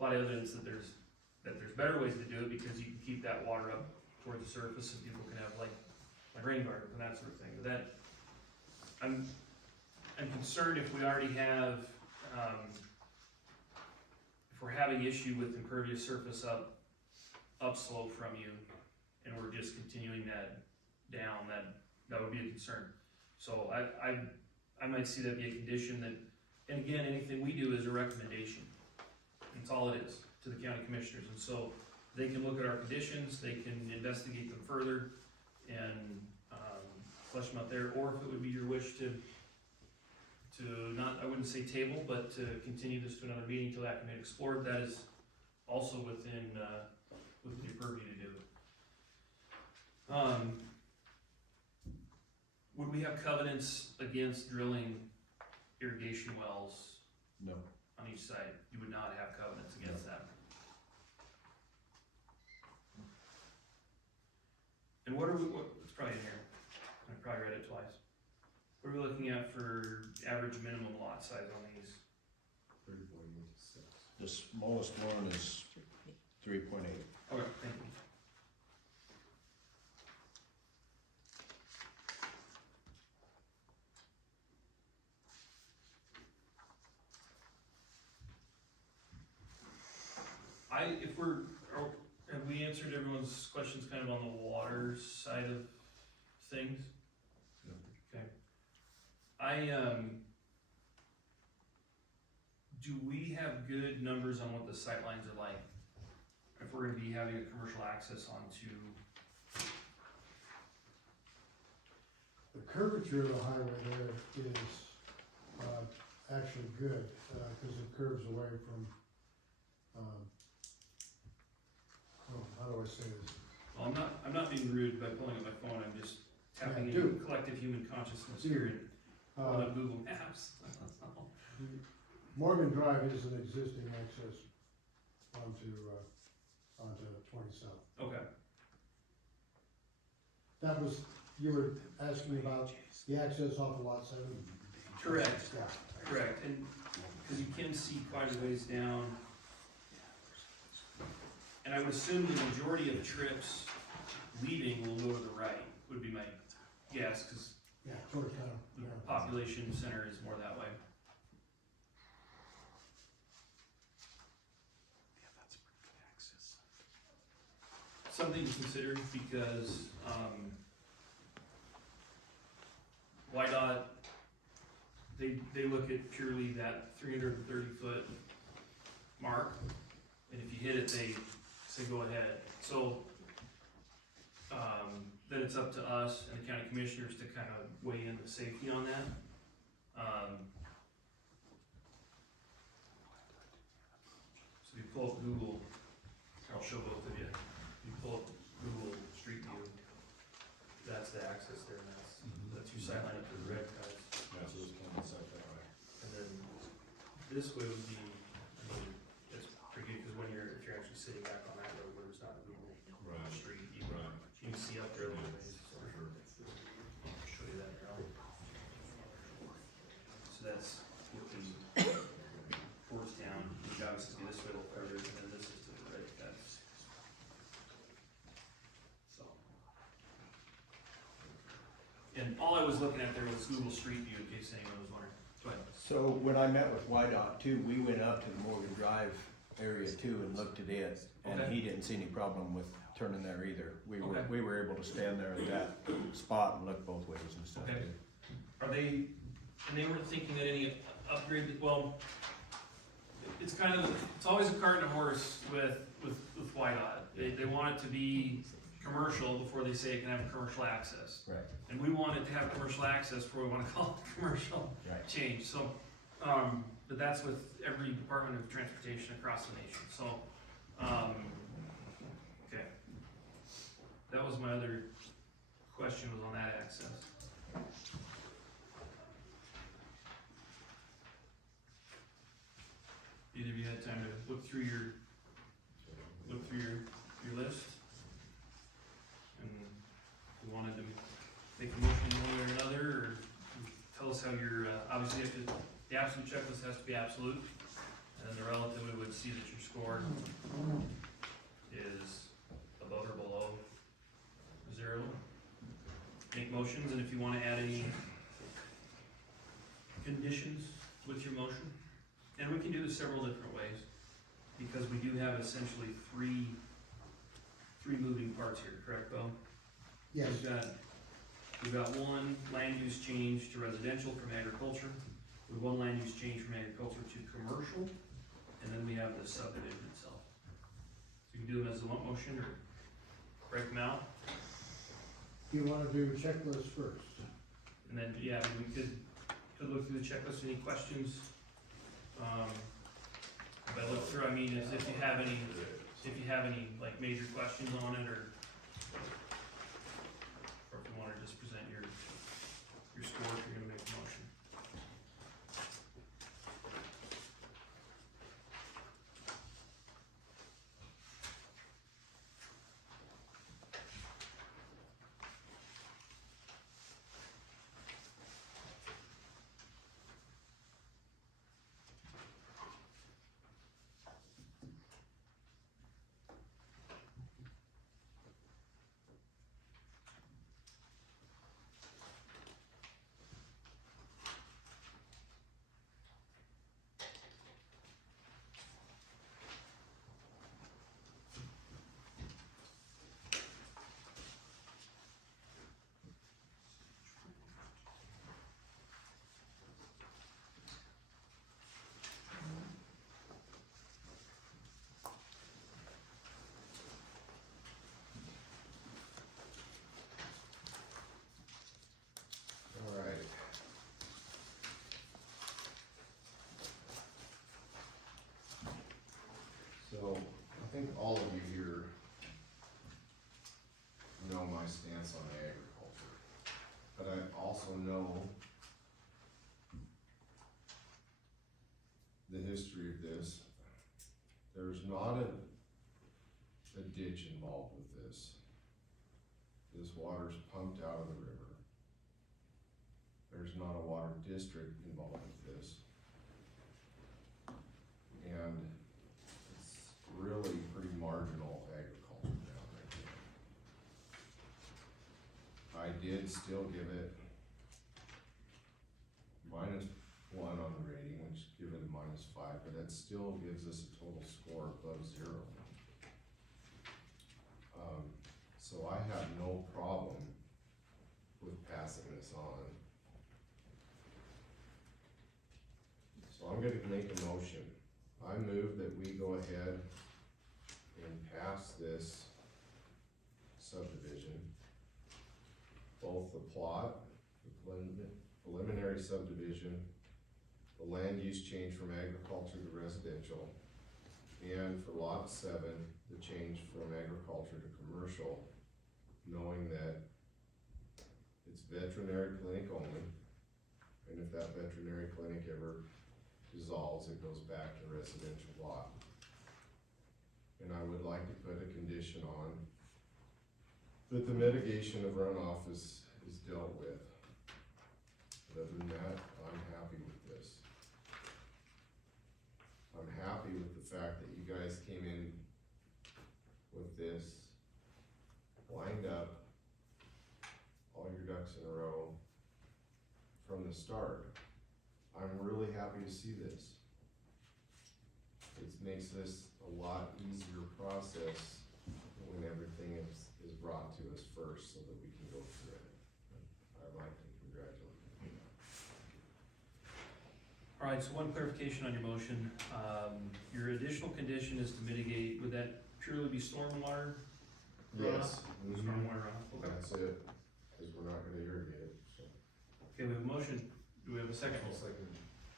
evidence that there's better ways to do it, because you can keep that water up toward the surface, and people can have like rain gardens and that sort of thing, but that, I'm concerned if we already have, if we're having issue with impervious surface upslope from you, and we're just continuing that down, that would be a concern. So I might see that be a condition that, and again, anything we do is a recommendation. That's all it is to the county commissioners, and so they can look at our conditions, they can investigate them further, and flesh them out there, or if it would be your wish to not, I wouldn't say table, but to continue this to another meeting till that can be explored, that is also within your purview to do it. Would we have covenants against drilling irrigation wells No. on each side? You would not have covenants against that. And it's probably in here, I probably read it twice. What are we looking at for average minimum lot size on these? 34 units. The smallest one is 3.8. Okay, thank you. Have we answered everyone's questions kind of on the water side of things? Yeah. Okay. Do we have good numbers on what the sightlines are like? If we're gonna be having a commercial access onto, The curvature of the highway there is, actually good, cause it curves away from, how do I say this? well, I'm not being rude by pulling up my phone, I'm just tapping Yeah, into collective human consciousness here and pulling up Google Maps. Morgan Drive is an existing access onto 20 South. Okay, That was, you were asking about the access off of lot 7? correct, Yeah. correct, and, cause you can see quite a ways down. And I would assume the majority of trips leaving will go to the right, would be my guess, cause Yeah, toward town, the yeah. population center is more that way. Something to consider, because, YDOT, they look at purely that 330-foot mark, and if you hit it, they say go ahead. So, then it's up to us and the county commissioners to kind of weigh in the safety on that. So if you pull up Google, I'll show both of you. If you pull up Google Street View, that's the access there, and that's your sight line up to the red guys. Yeah, so it's kind of set that way. And then this way would be, I mean, it's pretty good, because if you're actually sitting back on that road where it's not Google Right. Street, Right. you can see up there a little ways. So For sure. I'll show you that now. So that's looking towards town, which obviously this way a little further, and then this is to the right, that's. So. And all I was looking at there was Google Street View, in case anyone was wondering. Go ahead. So when I met with YDOT too, we went up to the Morgan Drive area too and looked at it, and Okay. he didn't see any problem with turning there either. Okay. We were able to stand there at that spot and look both ways and stuff. Okay. Are they, and they weren't thinking that any upgrade, well, it's kind of, it's always a cart and a horse with YDOT. They want it to be commercial before they say it can have commercial access. Right, And we want it to have commercial access before we wanna call it commercial right. change, so, but that's with every department of transportation across the nation, so, okay. That was my other question, was on that access. Either of you had time to look through your list? And if you wanted to make a motion one way or another, or tell us how you're, obviously, the absolute checklist has to be absolute, and then the relative, we would see that your score is above or below 0. Make motions, and if you wanna add any conditions with your motion, and we can do this several different ways, because we do have essentially three moving parts here, correct, Bo? Yes, We've got one land use change to residential from agriculture, we have one land use change from agriculture to commercial, and then we have the subdivision itself. So you can do them as a one motion, or break them out, you wanna do checklist first? and then, yeah, we could look through the checklist, any questions? If I look through, I mean, if you have any, like, major questions on it, or if you wanna just present your score, if you're gonna make a motion. All right. So, I think all of you here know my stance on agriculture, but I also know the history of this. There's not a ditch involved with this. This water's pumped out of the river. There's not a water district involved with this. And it's really pretty marginal agriculture down there. I did still give it -1 on the rating, which give it a -5, but that still gives us a total score above 0. So I have no problem with passing this on. So I'm gonna make a motion. I move that we go ahead and pass this subdivision, both the plot, the preliminary subdivision, the land use change from agriculture to residential, and for lot 7, the change from agriculture to commercial, knowing that it's veterinary clinic only, and if that veterinary clinic ever dissolves, it goes back to residential lot. And I would like to put a condition on that the mitigation of runoff is dealt with. But other than that, I'm happy with this. I'm happy with the fact that you guys came in with this, lined up, all your ducks in a row from the start. I'm really happy to see this. It makes this a lot easier process when everything is brought to us first so that we can go through it. I'd like to congratulate you. All right, so one clarification on your motion. Your additional condition is to mitigate, would that purely be stormwater Yes. Stormwater runoff, okay. That's it, cause we're not gonna irrigate it, so. Okay, we have a motion, do we have a second? Second.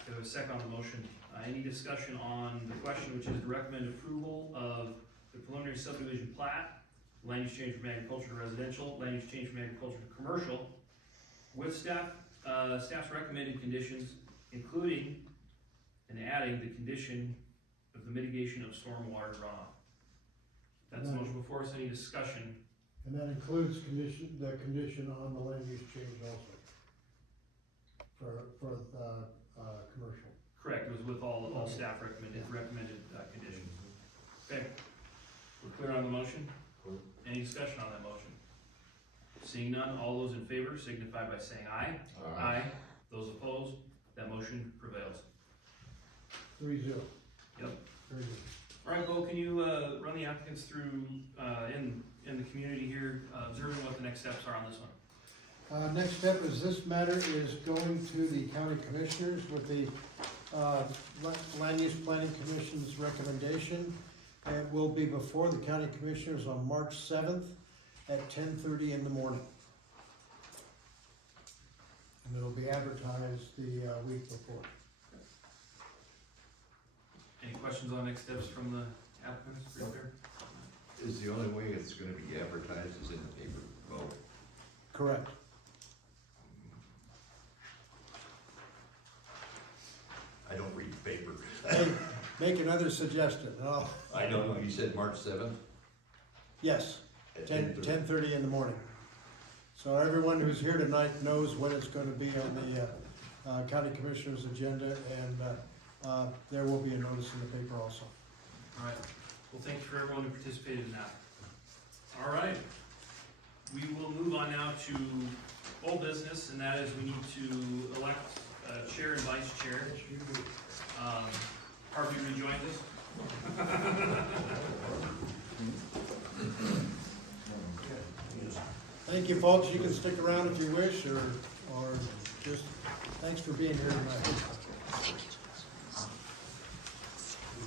We have a second on the motion. Any discussion on the question, which is to recommend approval of the preliminary subdivision plat, land use change from agriculture to residential, land use change from agriculture to commercial, with staff's recommended conditions, including and adding the condition of the mitigation of stormwater runoff. That's the motion before us. Any discussion? And that includes the condition on the land use change also. For the, commercial. Correct, it was with all staff recommended conditions. Okay, we're clear on the motion? Clear. Any discussion on that motion? Seeing none, all those in favor signify by saying aye. Those opposed, that motion prevails. 3-0. Yep. Very good. All right, Bo, can you, run the applicants through, in the community here, observing what the next steps are on this one? Next step is this matter is going to the county commissioners with the, Land Use Planning Commission's recommendation. It will be before the county commissioners on March 7th at 10:30 in the morning. And it'll be advertised the, week before. Any questions on next steps from the applicants? Pretty clear? Is the only way it's gonna be advertised is in the paper? Well, Correct. I don't read the paper. Hey, make another suggestion. Oh, I don't know, you said March 7th? yes, At 10:30 in the morning. So everyone who's here tonight knows when it's gonna be on the, county commissioner's agenda, and, there will be a notice in the paper also. All right, well, thank you for everyone who participated in that. All right, we will move on now to old business, and that is we need to elect chair and vice chair. Harvey rejoined us. Thank you, folks. You can stick around if you wish, or just, thanks for being here tonight.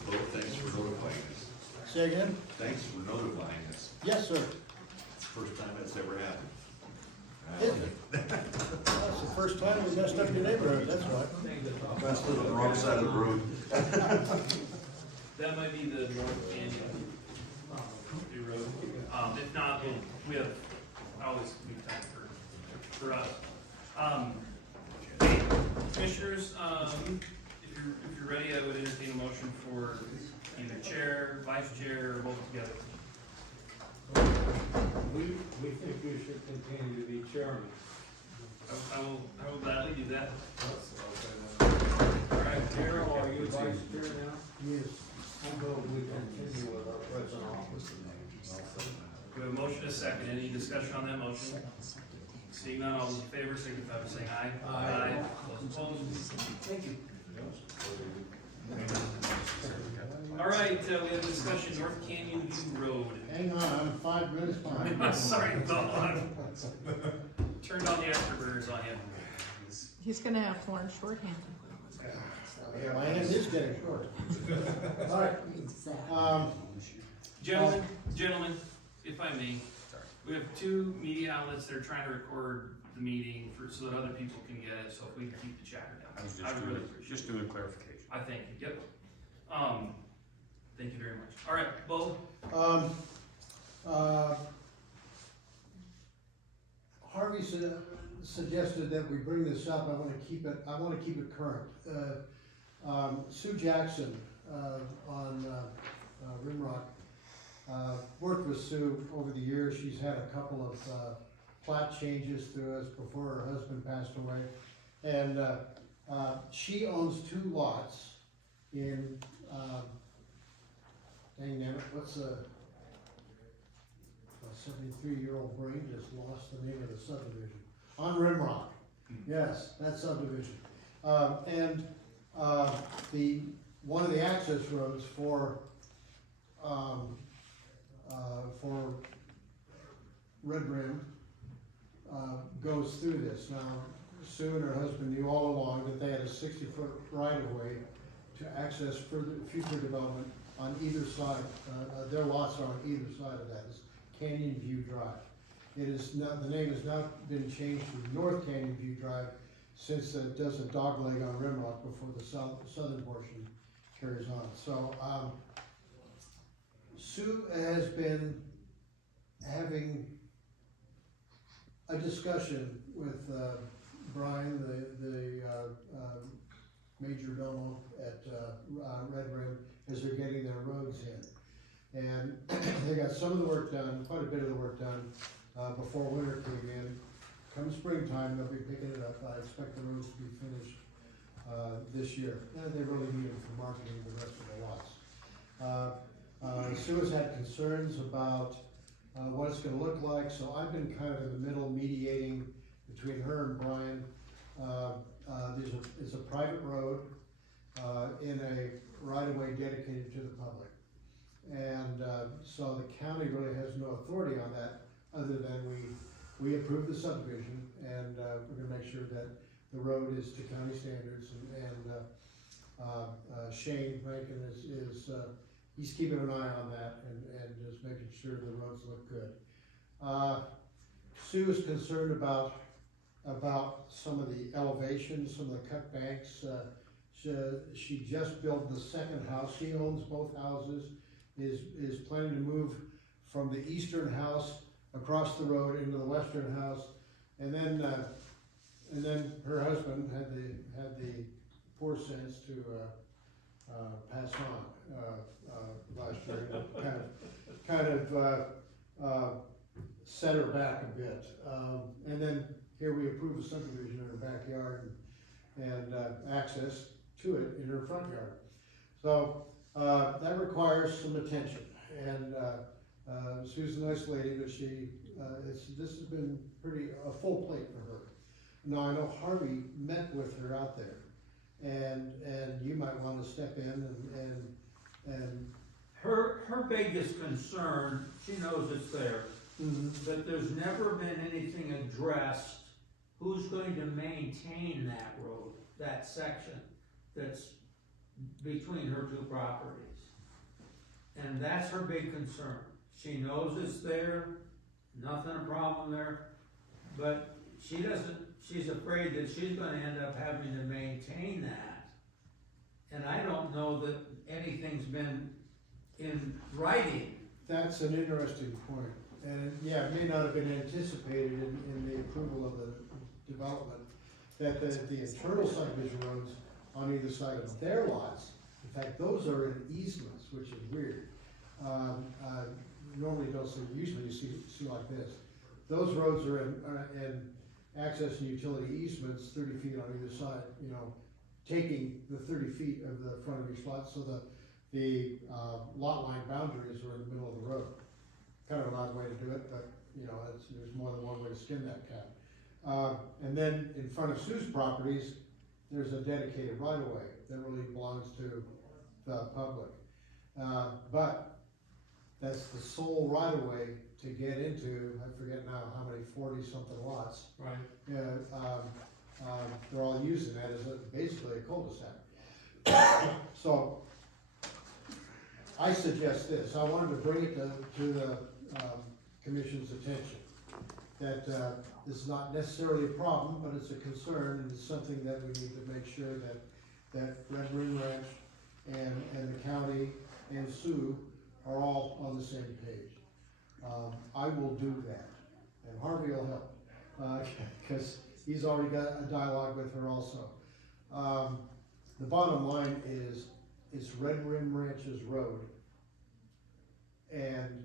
Well, thanks for notifying us. Say again? Thanks for notifying us. Yes, sir. It's the first time that's ever happened. Isn't it? That's the first time we messed up your neighborhood, that's right. Messed it on the wrong side of the road. That might be the North Canyon road. If not, we have, always leave time for us. Commissioners, if you're ready, I would entertain a motion for either chair, vice chair, or both together. We think you should continue to be chairman. I will gladly do that. All right, Carol, are you vice chair now? Yes. I'll go, we continue with our present office. We have a motion, a second. Any discussion on that motion? Seeing none, all those in favor signify by saying aye. Aye. Those opposed? Thank you. All right, we have a discussion, North Canyon View Road. Hang on, I'm 5 minutes behind. Sorry, Bill, I turned on the afterburners on you. He's gonna have Lauren shorthand. Yeah, my hand is getting short. All right, Gentlemen, if I may, we have two media outlets that are trying to record the meeting so that other people can get it, so if we can keep the chatter down. I would really appreciate it. Just doing clarification. I thank you, yep. Thank you very much. All right, Bo? Harvey suggested that we bring this up. I wanna keep it current. Sue Jackson, on Rimrock, worked with Sue over the years. She's had a couple of, plat changes through us before her husband passed away. And, she owns 2 lots in, dang nabbit, what's a 73-year-old brain just lost the name of the subdivision. On Rimrock, yes, that subdivision. And one of the access roads for Red Rim goes through this. Now, Sue and her husband knew all along that they had a 60-foot right-of-way to access further future development on either side. Their lots are on either side of that. It's Canyon View Drive. It is not, the name has not been changed to North Canyon View Drive since it does a dogleg on Rimrock before the southern portion carries on. So, Sue has been having a discussion with, Brian, the major domo at, Red Rim, as they're getting their roads in. And they got some of the work done, quite a bit of the work done, before winter came in. Come springtime, they'll be picking it up. I expect the roads to be finished, this year. And they really need them for marketing the rest of the lots. Sue has had concerns about, what it's gonna look like, so I've been kind of in the middle mediating between her and Brian. It's a private road, in a right-of-way dedicated to the public. And, so the county really has no authority on that, other than we approve the subdivision, and, we're gonna make sure that the road is to county standards, and Shane Rankin is he's keeping an eye on that, and just making sure the roads look good. Sue is concerned about some of the elevations, some of the cut banks. She just built the second house. She owns both houses, is planning to move from the eastern house across the road into the western house. And then her husband had the poor sense to pass on last year, kind of set her back a bit. And then here we approve a subdivision in her backyard and access to it in her front yard. So that requires some attention. And Sue's a nice lady, but this has been a full plate for her. Now, I know Harvey met with her out there, and you might want to step in and Her biggest concern, she knows it's there, but there's never been anything addressed. Who's going to maintain that road, that section that's between her two properties? And that's her big concern. She knows it's there, nothing a problem there, but she's afraid that she's gonna end up having to maintain that. And I don't know that anything's been in writing. that's an interesting point. And yeah, it may not have been anticipated in the approval of the development, that the internal subdivision roads on either side of their lots, in fact, those are in easements, which is weird. Normally don't see, usually you see like this. Those roads are in access and utility easements, 30 feet on either side, taking the 30 feet of the front of each lot, so the lot line boundaries are in the middle of the road. Kind of an odd way to do it, but there's more than one way to skin that cat. And then in front of Sue's properties, there's a dedicated right-of-way that really belongs to the public. But that's the sole right-of-way to get into, I forget now how many, 40-something lots. Right. They're all using that as basically a cul-de-sac. So, I suggest this, I wanted to bring it to the commission's attention, that this is not necessarily a problem, but it's a concern, and it's something that we need to make sure that Red Rim Ranch and the county and Sue are all on the same page. I will do that, and Harvey will help, because he's already got a dialogue with her also. The bottom line is, it's Red Rim Ranch's road, and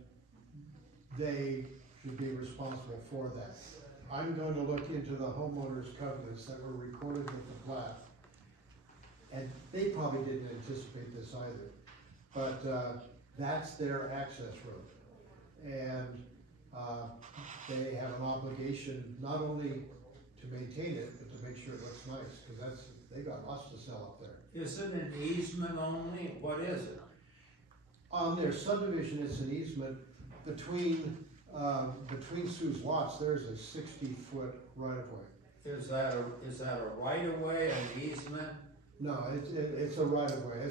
they should be responsible for that. I'm going to look into the homeowners' covenants that were recorded with the plat, and they probably didn't anticipate this either, but that's their access road. And they have an obligation not only to maintain it, but to make sure it looks nice, because they got lots to sell up there. Is it an easement only? What is it? On their subdivision, it's an easement between Sue's lots. There's a 60-foot right-of-way. Is that a right-of-way, an easement? No, it's a right-of-way.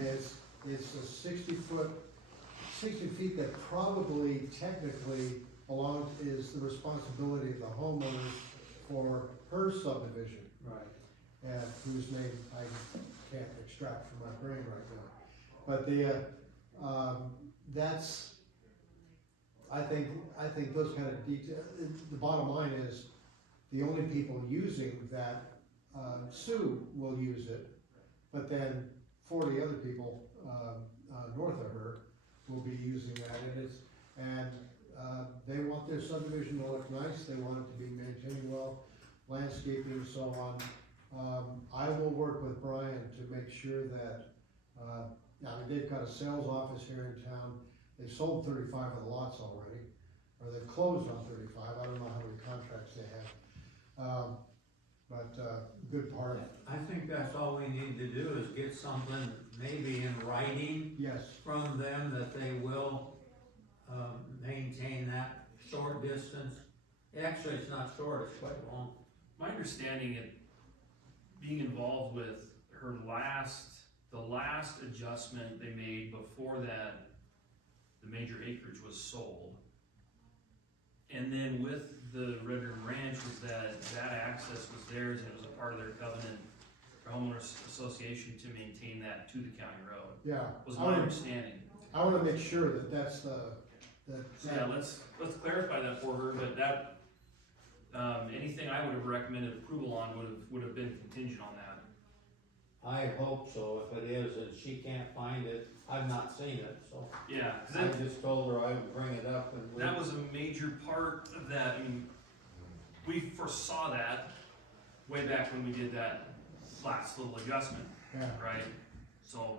It's a 60-foot 60 feet that probably technically is the responsibility of the homeowner for her subdivision, Right. and whose name I can't extract from my brain right now. But that's, I think those kind of details, the bottom line is, the only people using that, Sue will use it, but then 40 other people, north of her will be using that, and they want their subdivision to look nice, they want it to be maintained well, landscaping, so on. I will work with Brian to make sure that, they've got a sales office here in town, they've sold 35 of the lots already, or they've closed on 35, I don't know how many contracts they have. Good part. I think that's all we need to do is get something maybe in writing Yes, from them that they will, maintain that short distance. Actually, it's not short, it's quite long. My understanding, it being involved with her the last adjustment they made before that, the major acreage was sold. And then with the Red River Ranch was that access was theirs and it was a part of their covenant for homeowners association to maintain that to the county road, yeah. was my understanding. I wanna make sure that that's So yeah, let's clarify that for her, but that, anything I would have recommended approval on would have been contingent on that. I hope so. If it is and she can't find it, I've not seen it, so. Yeah, cause I just told her I would bring it up and. that was a major part of that. I mean, we foresaw that way back when we did that last little adjustment, Yeah, right? So,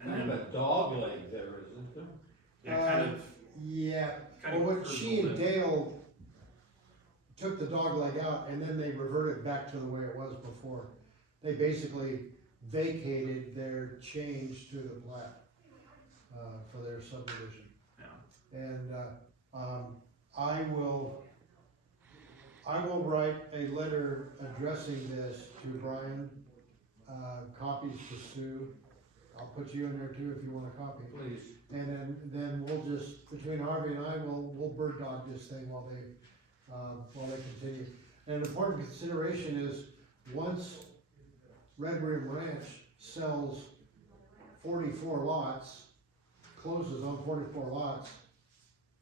and Kind then, of a dog leg there, isn't there? yeah, kind of, yeah, kind well, of what curves she a and little bit. Dale took the dog leg out and then they reverted back to the way it was before. They basically vacated their change to the plat, for their subdivision. Yeah. And, I will write a letter addressing this to Brian, copies to Sue. I'll put you in there too if you want a copy. Please. And then we'll just, between Harvey and I, we'll bird dog this thing while they continue. And an important consideration is, once Red Rim Ranch sells 44 lots, closes on 44 lots,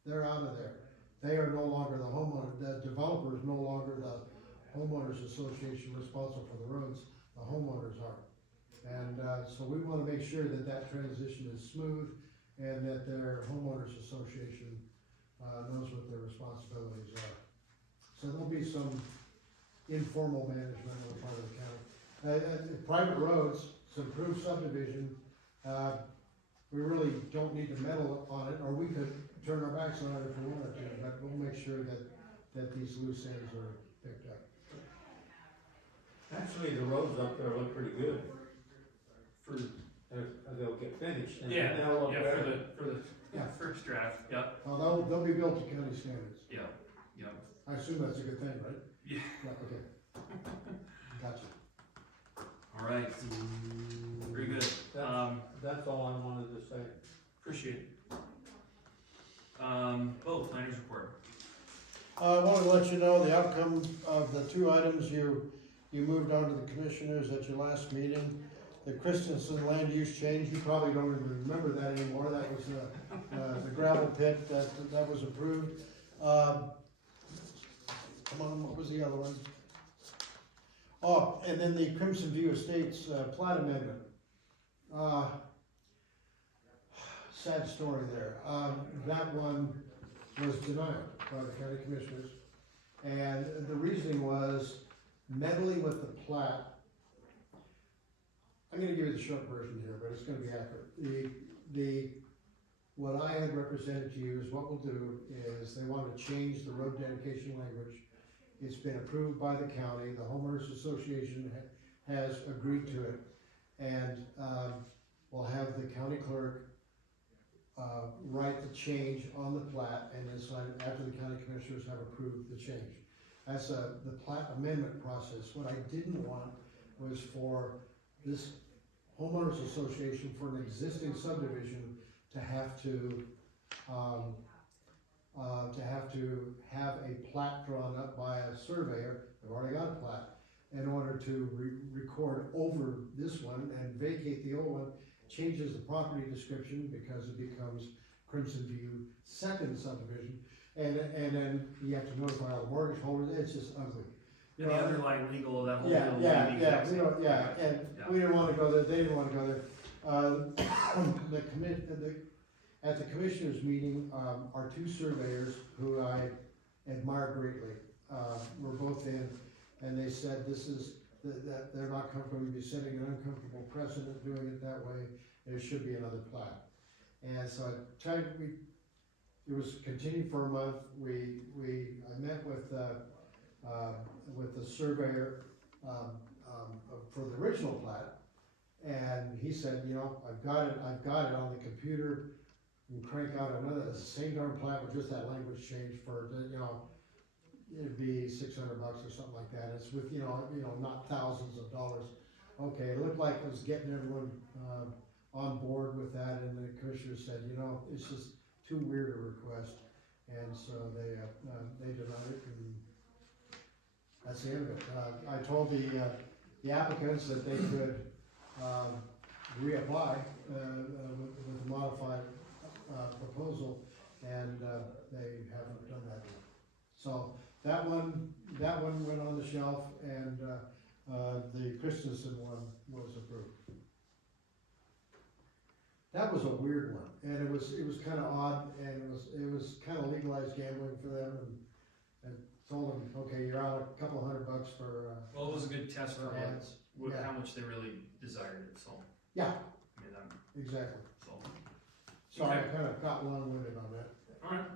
they're out of there. They are no longer the homeowner, the developer is no longer the homeowners association responsible for the roads, the homeowners are. And, so we wanna make sure that that transition is smooth and that their homeowners association, knows what their responsibilities are. So there'll be some informal management on the part of the county. Private roads, it's improved subdivision, we really don't need to meddle on it, or we could turn our backs on it if we wanted to, but we'll make sure that these loose ends are picked up. Actually, the roads up there look pretty good. For, They'll get finished and yeah, they'll look yeah, better. for the Yeah. first draft, yep, They'll be built to county standards. yep, yep. I assume that's a good thing, right? Yeah. Yeah, okay. Gotcha. All right, very good. That's all I wanted to say. Appreciate it. Bo, planners report. I wanted to let you know the outcome of the two items you moved on to the commissioners at your last meeting. The Christensen land use change, you probably don't even remember that anymore, that was the gravel pit that was approved. Come on, what was the other one? Oh, and then the Crimson View Estates plat amendment. Sad story there. That one was denied by the county commissioners. And the reasoning was meddling with the plat. I'm gonna give you the short version here, but it's gonna be accurate. What I had represented to you is what we'll do is they want to change the road dedication language. It's been approved by the county, the homeowners association has agreed to it. And, we'll have the county clerk, write the change on the plat and then sign it after the county commissioners have approved the change. That's the plat amendment process. What I didn't want was for this homeowners association for an existing subdivision to have to have a plat drawn up by a surveyor, they've already got a plat, in order to record over this one and vacate the old one, changes the property description because it becomes Crimson View second subdivision, and then you have to notify all the mortgage holders, it's just ugly. And the underlying legal of that whole Yeah, deal will be yeah, the yeah, exact we same. don't, yeah, and Yeah. we didn't wanna go there, they didn't wanna go there. At the commissioners meeting, our two surveyors, who I admire greatly, were both in, and they said that they're not comfortable, be setting an uncomfortable precedent doing it that way, there should be another plat. And so it was continued for a month, I met with the surveyor, for the original plat, and he said, you know, I've got it on the computer, and crank out another, it's the same darn plat with just that language change for, you know, it'd be $600 or something like that, it's with, you know, not thousands of dollars. Okay, it looked like it was getting everyone, on board with that, and the commissioner said, you know, it's just too weird a request, and so they denied it, and that's the end of it. I told the applicants that they could, reapply, with a modified, proposal, and, they haven't done that yet. So, that one went on the shelf, and, the Christensen one was approved. That was a weird one, and it was kinda odd, and it was kinda legalized gambling for them, and told them, okay, you're out a couple $100 for, Well, it was a good test for ads. how much they really desired it, so. Yeah, I mean, exactly. so, Sorry, I Okay. kinda got long-winded on that. alright.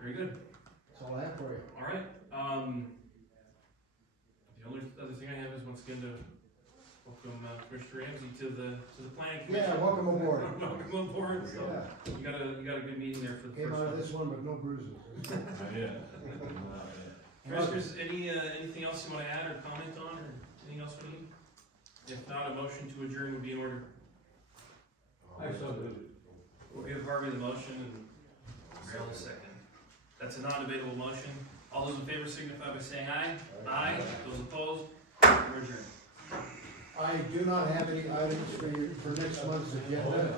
Very good, That's all I have for you. alright, the only other thing I have is once again to welcome Commissioner Ramsey to the planning commission. Yeah, welcome aboard. Welcome aboard, so, Yeah, you got a good meeting there for the came first out of one. this one with no bruises. Yeah. Commissioners, anything else you wanna add or comment on, or anything else we need? If not, a motion to adjourn would be in order. I so moved. We'll give Harvey the motion and Rail the second. That's a non-debatable motion. All those in favor signify by saying aye. Aye. Those opposed, we're adjourned. I do not have any items for you, for next month's agenda.